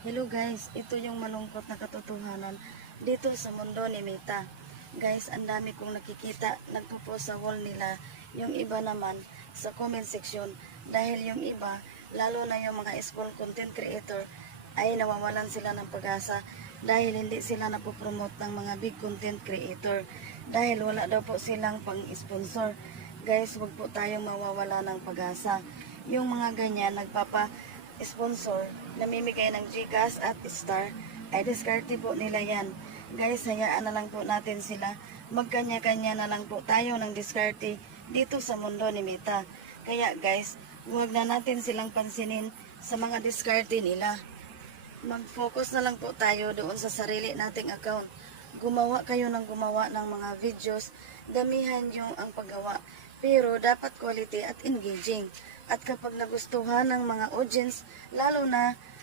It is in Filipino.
Hello guys, ito yung malungkot na katotohanan dito sa mundo ni Meta. Guys, ang dami kong nakikita, nagpo-post sa wall nila, yung iba naman sa comment section, dahil yung iba, lalo na yung mga small content creator, ay nawawalan sila ng pag-asa dahil hindi sila napopromote ng mga big content creator dahil wala daw po silang pang-sponsor. Guys, wag po tayong mawawala ng pag-asa. Yung mga ganyan, sponsor, namimigay ng GCash at Star, ay diskarte po nila yan. Guys, hayaan na lang po natin sila. Magkanya-kanya na lang po tayo ng diskarte dito sa mundo ni Meta. Kaya guys, huwag na natin silang pansinin sa mga diskarte nila. Mag-focus na lang po tayo doon sa sarili nating account. Gumawa kayo ng gumawa ng mga videos, damihan nyo ang paggawa. Pero dapat quality at engaging. At kapag nagustuhan ng mga audience, lalo na